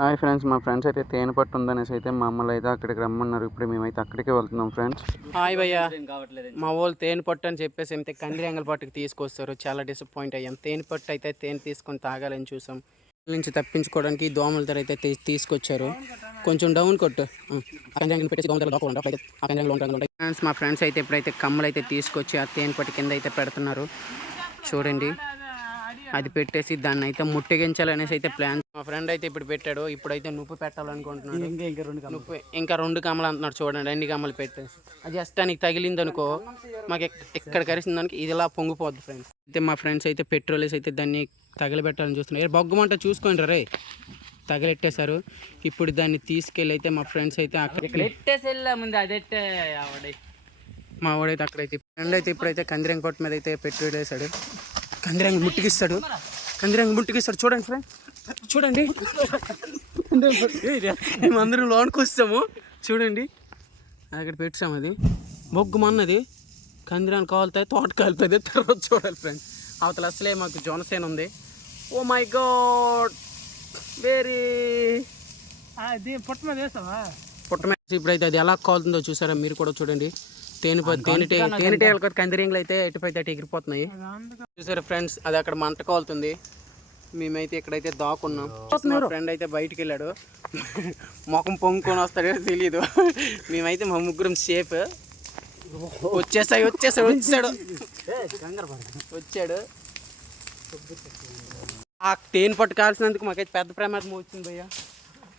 Hi friends, మా friends అయితే తేనె పట్టు ఉందనేసి అయితే మమ్మల్ని అయితే అక్కడికి రమ్మన్నారు. ఇప్పుడు మేమైతే అక్కడికే వెళ్తున్నాం ఫ్రెండ్స్. హాయ్ భయ్యా, మా వాళ్ళు తేనె పట్టు అని చెప్పేసి అయితే కందిరంగల పట్టుకు తీసుకొస్తారు. చాలా డిసప్పాయింట్ అయ్యాం. తేనె పట్టు అయితే తేనె తీసుకొని తాగాలని చూసాం. నుంచి తప్పించుకోవడానికి దోమల ధర అయితే తీసుకొచ్చారు. కొంచెం డౌన్ కొట్టు ఫ్రెండ్స్. మా ఫ్రెండ్స్ అయితే ఇప్పుడైతే కమ్మలు అయితే తీసుకొచ్చి ఆ తేనె పట్టు కింద అయితే పెడుతున్నారు. చూడండి, అది పెట్టేసి దాన్ని అయితే ముట్టగించాలనేసి అయితే ప్లాన్. మా ఫ్రెండ్ అయితే ఇప్పుడు పెట్టాడు. ఇప్పుడైతే నువ్వు పెట్టాలనుకుంటున్నాడు. ఇంకా రెండు కమ్మలు అంటున్నాడు. చూడండి, అన్ని కమ్మలు పెట్టేసి అది జస్ట్ నీకు తగిలింది అనుకో, మాకు ఎక్కడ కరిసిన దానికి ఇది ఇలా పొంగిపోద్ది ఫ్రెండ్స్. అయితే మా ఫ్రెండ్స్ అయితే పెట్రోల్ వేసి అయితే దాన్ని తగిలిపెట్టాలని చూస్తున్నారు. బొగ్గమంట చూసుకోండి రే, తగిలెట్టేశారు. ఇప్పుడు దాన్ని తీసుకెళ్ళి అయితే మా ఫ్రెండ్స్ అయితే అక్కడ మా వాడైతే అక్కడైతే ఫ్రెండ్ అయితే ఇప్పుడైతే కందిరంగ కొట్టు మీద అయితే పెట్రోల్ వేసాడు. కందిరంగ ముట్టికిస్తాడు. చూడండి ఫ్రెండ్, చూడండి మేమందరం లోనికి వస్తాము. చూడండి, అక్కడ పెట్టాము. అది బొగ్గుమన్నది కందిరాన్ని కాలుతాయి, తోట కాలుతుంది. తర్వాత చూడాలి ఫ్రెండ్. అవతల అసలే మాకు జోనసేన ఉంది. ఓ మై గాడ్, వెరీ పుట్ట మీద ఇప్పుడైతే అది ఎలా కాలుతుందో చూసారా మీరు కూడా. చూడండి, తేనెటీగలు కదా కందిరింగ్లు అయితే ఎటుపైతే అటు ఎగిరిపోతున్నాయి. చూసారా ఫ్రెండ్స్, అది అక్కడ మంట కాలుతుంది. మేమైతే ఇక్కడైతే దాక్కున్నాం. ఫ్రెండ్ అయితే బయటికి వెళ్ళాడు. ముఖం పొంగుకొని వస్తాడో తెలీదు. మేమైతే మా ముగ్గురం సేఫ్. వచ్చాడు. ఆ తేనె పట్టు కాల్సినందుకు మాకైతే పెద్ద ప్రమాదం వచ్చింది భయ్య.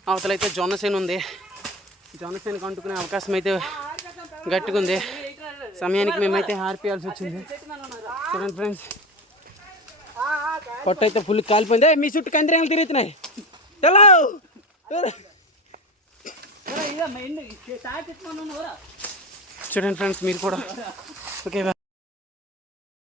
అవతలైతే జొన్నసేన ఉంది. జొన్నసేనకు అంటుకునే అవకాశం అయితే గట్టిగా ఉంది. సమయానికి మేమైతే హారిపోయాల్సి వచ్చింది. చూడండి ఫ్రెండ్స్, పొట్ట అయితే ఫుల్ కాలిపోయింది. మీ చుట్టూ కందిరంగలు తిరుగుతున్నాయి. చూడండి ఫ్రెండ్స్, మీరు కూడా ఓకే.